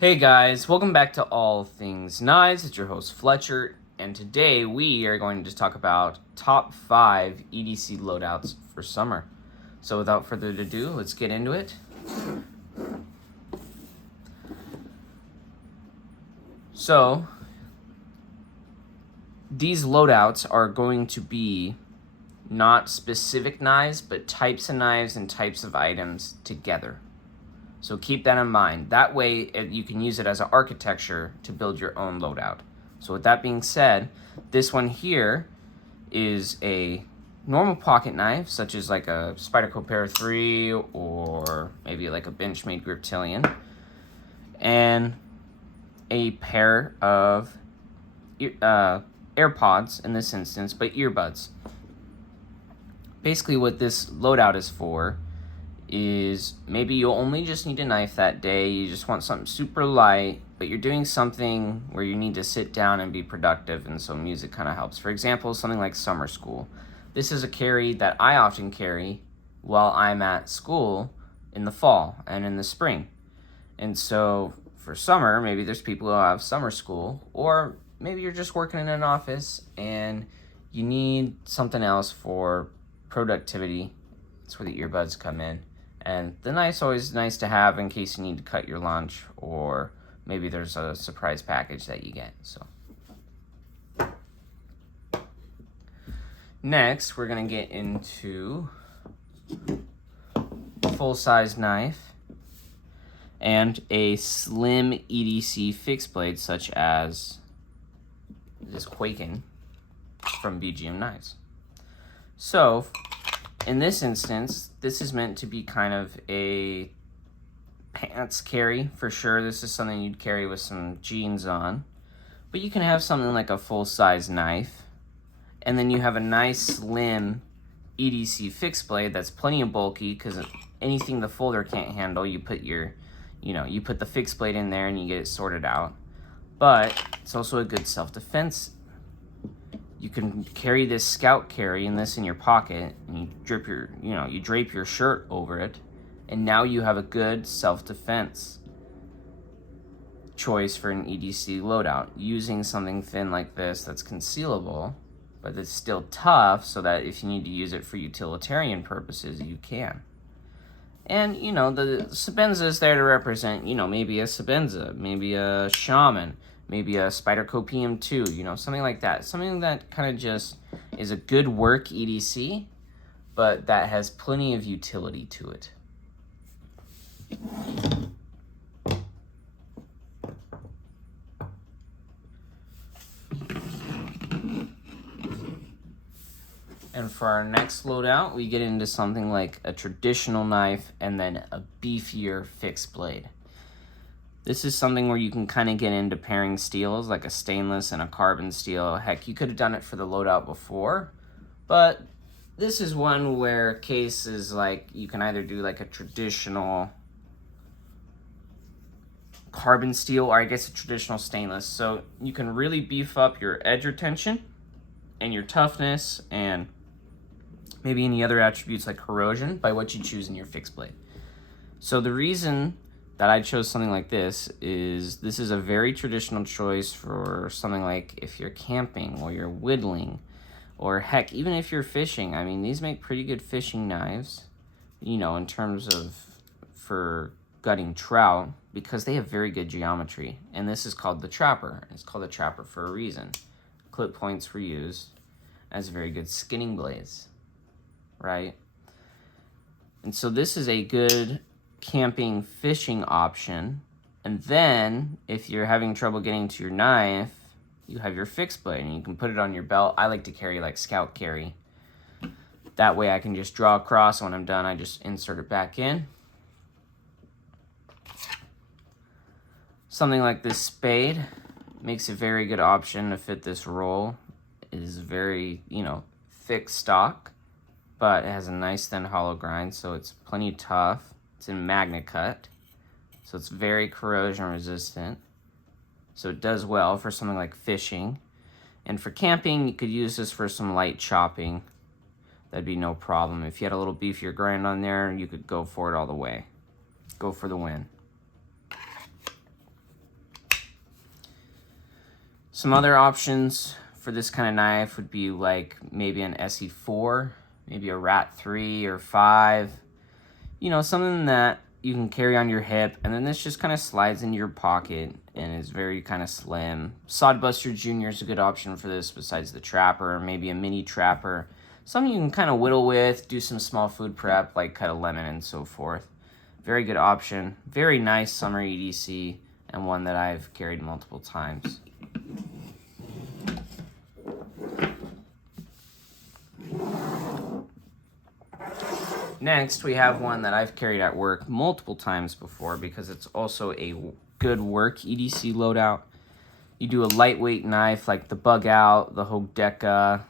Hey guys, welcome back to All Things Knives. It's your host Fletcher, and today we are going to just talk about top 5 EDC loadouts for summer. So without further ado, let's get into it. So these loadouts are going to be not specific knives, but types of knives and types of items together. So keep that in mind. That way you can use it as an architecture to build your own loadout. So with that being said, this one here is a normal pocket knife, such as like a Spyderco Pair 3 or maybe like a Benchmade Griptilian, and a pair of AirPods in this instance, but earbuds. Basically what this loadout is for is maybe you'll only just need a knife that day, you just want something super light, but you're doing something where you need to sit down and be productive, and so music kind of helps. For example, something like summer school. This is a carry that I often carry while I'm at school in the fall and in the spring. And so for summer, maybe there's people who have summer school, or maybe you're just working in an office and you need something else for productivity. That's where the earbuds come in. And the knife's always nice to have in case you need to cut your lunch, or maybe there's a surprise package that you get. So next, we're gonna get into full-size knife and a slim EDC fixed blade, such as this Quaken from BGM Knives. So in this instance, this is meant to be kind of a pants carry for sure. This is something you'd carry with some jeans on. But you can have something like a full-size knife, and then you have a nice slim EDC fixed blade that's plenty of bulky, because anything the folder can't handle, you put you put the fixed blade in there and you get it sorted out. But it's also a good self-defense. You can carry this scout carry and this in your pocket, and you drape your shirt over it, and now you have a good self-defense choice for an EDC loadout, using something thin like this that's concealable, but it's still tough, so that if you need to use it for utilitarian purposes, you can. And the Sebenza is there to represent, maybe a Sebenza, maybe a Shaman, maybe a Spyderco PM2, something like that. Something that kind of just is a good work EDC, but that has plenty of utility to it. And for our next loadout, we get into something like a traditional knife and then a beefier fixed blade. This is something where you can kind of get into pairing steels, like a stainless and a carbon steel. Heck, you could have done it for the loadout before, but this is one where cases like you can either do like a traditional carbon steel, or I guess a traditional stainless. So you can really beef up your edge retention and your toughness and maybe any other attributes like corrosion by what you choose in your fixed blade. So the reason that I chose something like this is a very traditional choice for something like if you're camping or you're whittling, or heck, even if you're fishing. I mean, these make pretty good fishing knives, in terms of for gutting trout, because they have very good geometry. And this is called the Trapper. It's called the Trapper for a reason. Clip points were used as very good skinning blades, right? And so this is a good camping fishing option. And then if you're having trouble getting to your knife, you have your fixed blade and you can put it on your belt. I like to carry like scout carry. That way I can just draw across, and when I'm done I just insert it back in. Something like this spade makes a very good option to fit this roll. It is very thick stock, but it has a nice thin hollow grind, so it's plenty tough. It's in magnet cut, so it's very corrosion resistant. So it does well for something like fishing. And for camping, you could use this for some light chopping. That'd be no problem. If you had a little beefier grind on there, you could go for it all the way. Go for the win. Some other options for this kind of knife would be like maybe an SE4, maybe a Rat 3 or 5. You know, something that you can carry on your hip, and then this just kind of slides into your pocket and is very kind of slim. Sodbuster Jr. is a good option for this besides the Trapper, or maybe a mini Trapper. Something you can kind of whittle with, do some small food prep, like cut a lemon and so forth. Very good option. Very nice summer EDC, and one that I've carried multiple times. Next, we have one that I've carried at work multiple times before because it's also a good work EDC loadout. You do a lightweight knife like the Bug Out, the Hogdeka,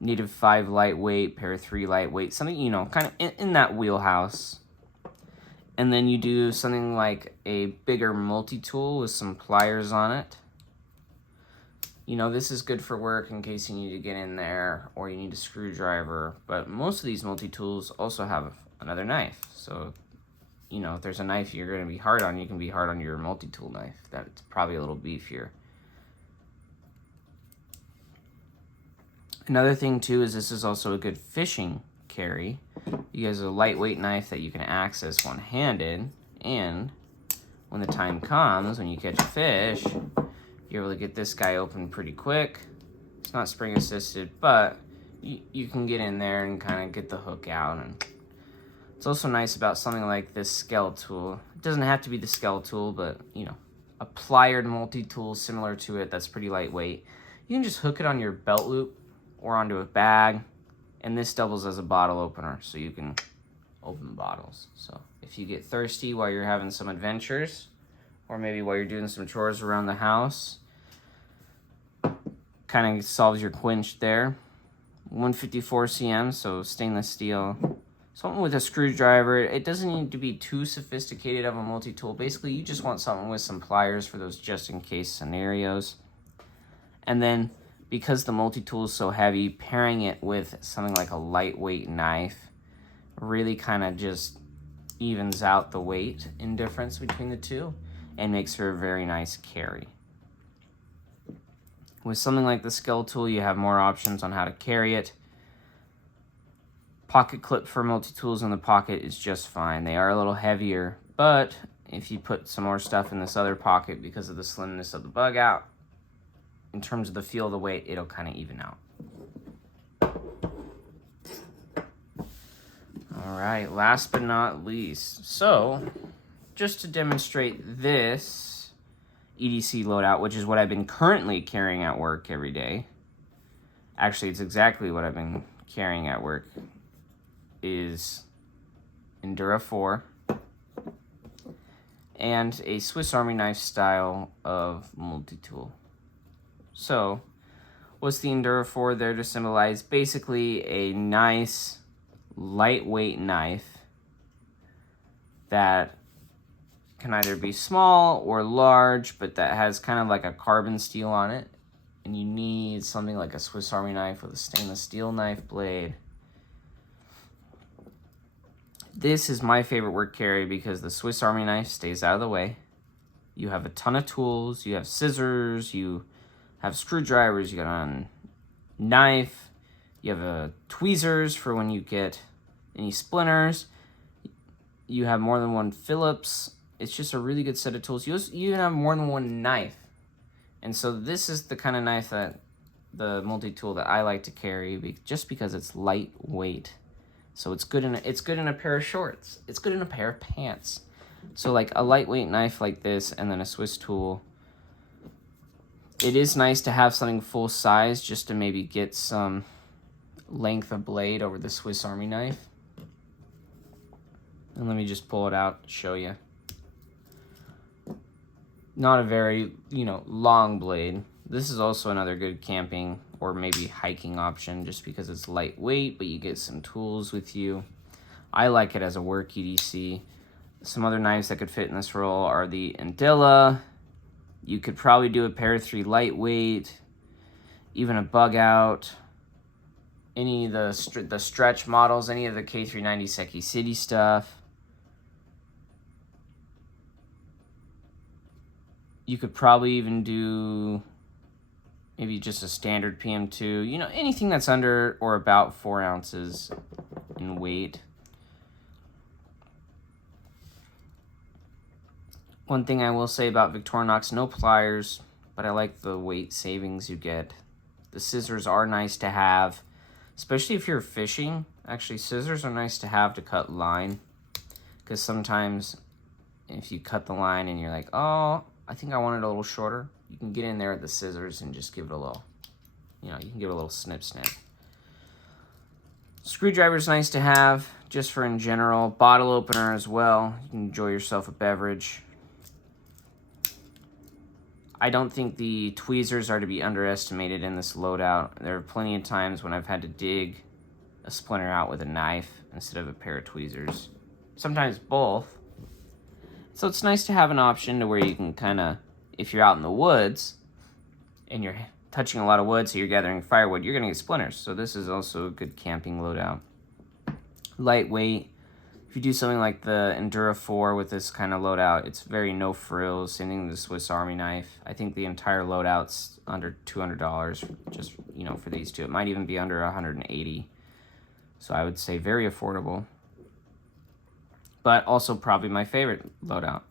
Native 5 lightweight, Para 3 lightweight, something, you know, kind of in that wheelhouse. And then you do something like a bigger multi-tool with some pliers on it. You know, this is good for work in case you need to get in there or you need a screwdriver. But most of these multi-tools also have another knife. So, you know, if there's a knife you're going to be hard on, you can be hard on your multi-tool knife. That's probably a little beefier. Another thing, too, is this is also a good fishing carry. You guys have a lightweight knife that you can access one-handed. And when the time comes, when you catch a fish, you're able to get this guy open pretty quick. It's not spring assisted, but you can get in there and kind of get the hook out. And it's also nice about something like this scale tool. It doesn't have to be the scale tool, but you know, a pliered multi-tool similar to it that's pretty lightweight. You can just hook it on your belt loop or onto a bag, and this doubles as a bottle opener, so you can open bottles. So if you get thirsty while you're having some adventures, or maybe while you're doing some chores around the house, kind of solves your quench there. 154 cm, so stainless steel. Something with a screwdriver. It doesn't need to be too sophisticated of a multi-tool. Basically, you just want something with some pliers for those just-in-case scenarios. And then, because the multi-tool is so heavy, pairing it with something like a lightweight knife really kind of just evens out the weight in difference between the two and makes for a very nice carry. With something like the scale tool, you have more options on how to carry it. Pocket clip for multi-tools in the pocket is just fine. They are a little heavier, but if you put some more stuff in this other pocket because of the slimness of the Bug Out, in terms of the feel of the weight, it'll kind of even out. All right, last but not least. So, just to demonstrate this EDC loadout, which is what I've been currently carrying at work every day. Actually, it's exactly what I've been carrying at work. Is Endura 4 and a Swiss Army knife style of multi-tool. So, what's the Endura 4 there to symbolize? Basically a nice lightweight knife that can either be small or large, but that has kind of like a carbon steel on it. And you need something like a Swiss Army knife with a stainless steel knife blade. This is my favorite work carry because the Swiss Army knife stays out of the way. You have a ton of tools. You have scissors. You have screwdrivers. You got a knife. You have tweezers for when you get any splinters. You have more than one Phillips. It's just a really good set of tools. You even have more than one knife. And so this is the kind of knife that the multi-tool that I like to carry just because it's lightweight. So it's good in a pair of shorts. It's good in a pair of pants. So like a lightweight knife like this and then a Swiss tool. It is nice to have something full size just to maybe get some length of blade over the Swiss Army knife. And let me just pull it out and show you. Not a very, long blade. This is also another good camping or maybe hiking option just because it's lightweight, but you get some tools with you. I like it as a work EDC. Some other knives that could fit in this role are the Andilla. You could probably do a Para 3 lightweight, even a Bug Out. Any of the stretch models, any of the K390 Seki City stuff. You could probably even do maybe just a standard PM2, you know, anything that's under or about 4 ounces in weight. One thing I will say about Victorinox, no pliers, but I like the weight savings you get. The scissors are nice to have, especially if you're fishing. Actually, scissors are nice to have to cut line, because sometimes if you cut the line and you're like, oh, I think I want it a little shorter, you can get in there with the scissors and just give it a little, you know, you can give it a little snip snip. Screwdriver is nice to have just for in general. Bottle opener as well. You can enjoy yourself a beverage. I don't think the tweezers are to be underestimated in this loadout. There are plenty of times when I've had to dig a splinter out with a knife instead of a pair of tweezers. Sometimes both. So it's nice to have an option to where you can kind of, if you're out in the woods and you're touching a lot of wood, so you're gathering firewood, you're going to get splinters. So this is also a good camping loadout. Lightweight. If you do something like the Endura 4 with this kind of loadout, it's very no frills. Same thing with the Swiss Army knife. I think the entire loadout's under $200 just, you know, for these two. It might even be under $180. So I would say very affordable. But also probably my favorite loadout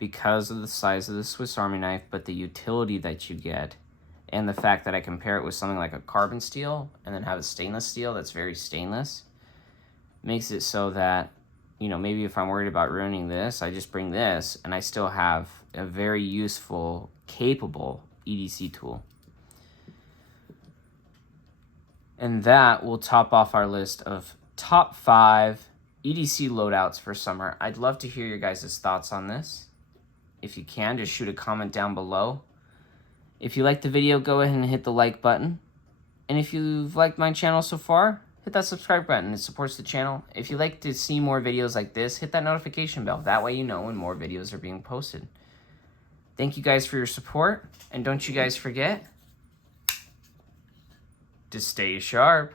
because of the size of the Swiss Army knife, but the utility that you get and the fact that I compare it with something like a carbon steel and then have a stainless steel that's very stainless makes it so that, you know, maybe if I'm worried about ruining this, I just bring this and I still have a very useful, capable EDC tool. And that will top off our list of top 5 EDC loadouts for summer. I'd love to hear your guys' thoughts on this. If you can, just shoot a comment down below. If you liked the video, go ahead and hit the like button. And if you've liked my channel so far, hit that subscribe button. It supports the channel. If you'd like to see more videos like this, hit that notification bell. That way you know when more videos are being posted. Thank you guys for your support. And don't you guys forget to stay sharp.